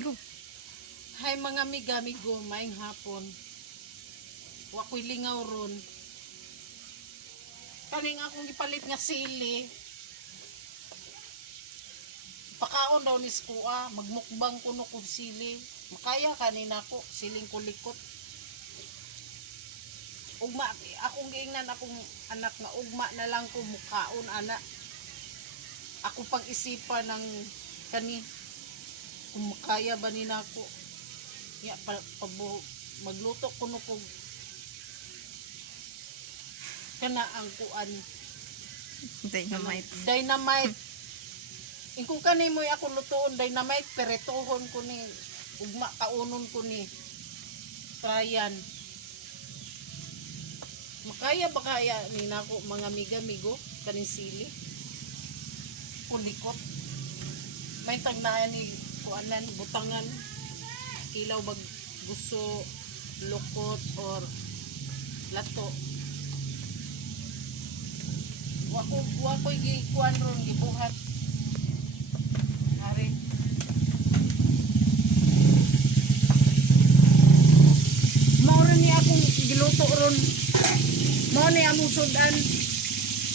Go. Hay mga miga-migo, maing hapon. Wakoy lingaw ron. Kaning akong ipalit nga sili. Pakaon daw ni Skua, magmukbang kuno kog sili. Makaya kanina ko, siling kulikot. Ugma, akong giingnan akong anak nga ugma na lang ko mukaon anak. Ako pag-isipan ng kani kung makaya ba ni nako. Ya magluto kuno kog kana ang kuan Dynamite. dynamite. Ingko kani mo ako lutuon dynamite peretohon ko ni ugma kaunon ko ni prayan. Makaya ba kaya ni nako mga miga-migo kaning sili? Kulikot. May tagnayan ni kuanan butangan kilaw bag gusto lukot or lato. Wakoy gikuan ron gibuhat. Hari. Mao ron ni akong giluto ron. Mao ni among sudan.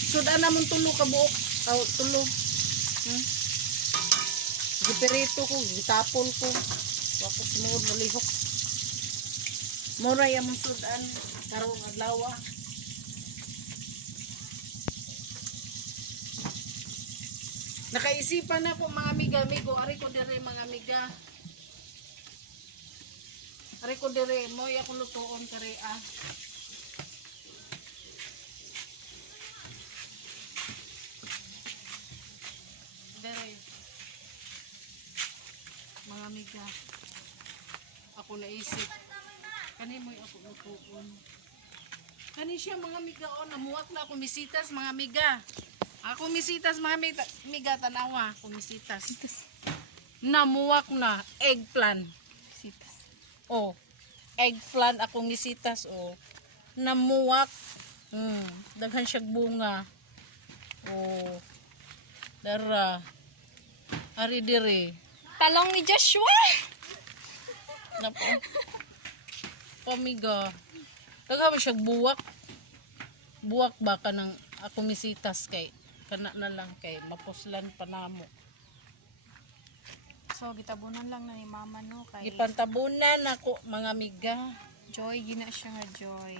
Sudan namon tulo ka buok. Aw tulo. Giperito ko, gitapon ko. Wako sumugod malihok. Mao ra among sudan karong adlaw. Nakaisipan na po mga amiga-amigo, ari ko dire mga amiga. Ari ko dire mo akong lutuon kare ah. Dire. Mga amiga. Ako naisip. Kani mo ako lutuon. Kani siya mga amiga o namuwak na ako misitas mga amiga. Ako misitas mga miga tanawa, ako misitas. Namuwak na eggplant. Sitas. Oh, eggplant ako misitas oh. Namuwak. Daghan siyang bunga. Oh. Dara. Ari dire. Talong ni Joshua. Napo. Pamiga. Daghan siyang buwak. Buwak ba ka ng ako misitas kay kana na lang kay mapuslan pa namo. So gitabunan lang na ni mama no kay Gipantabunan ako mga miga. Joy gina siya nga Joy.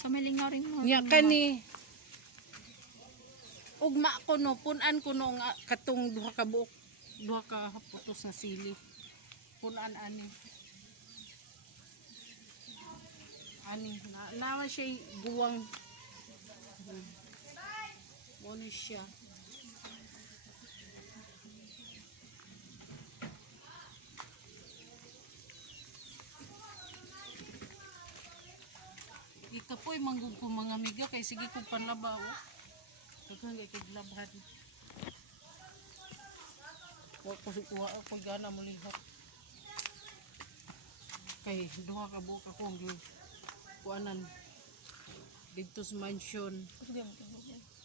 So may lingaw rin mo. Nya kani ugma ko no punan ko no nga katong duha ka buok duha ka putos na sili. Punan ani. Ani nawa siya guwang. Ano siya? Ikapoy manggug ko mga miga kay sige ko panlaba oh. Daghang kay kidlabhan. Wa ko gana mo lihat. Kay duha ka buok ako kuanan dito sa mansion.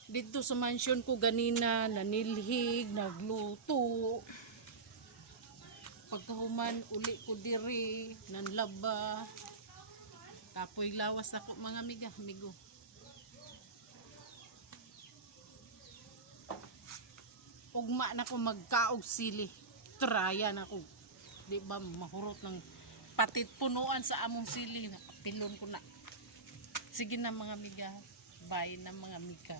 Dito sa mansion ko ganina nanilhig, nagluto. Pagkahuman uli ko diri nanlaba. Tapoy lawas ako mga amigo. Ugma na ko magkaog sili. Trayan ako. Di ba mahurot ng patit punuan sa among sili na pilon ko na. Sige na mga amiga. Bye na mga amiga.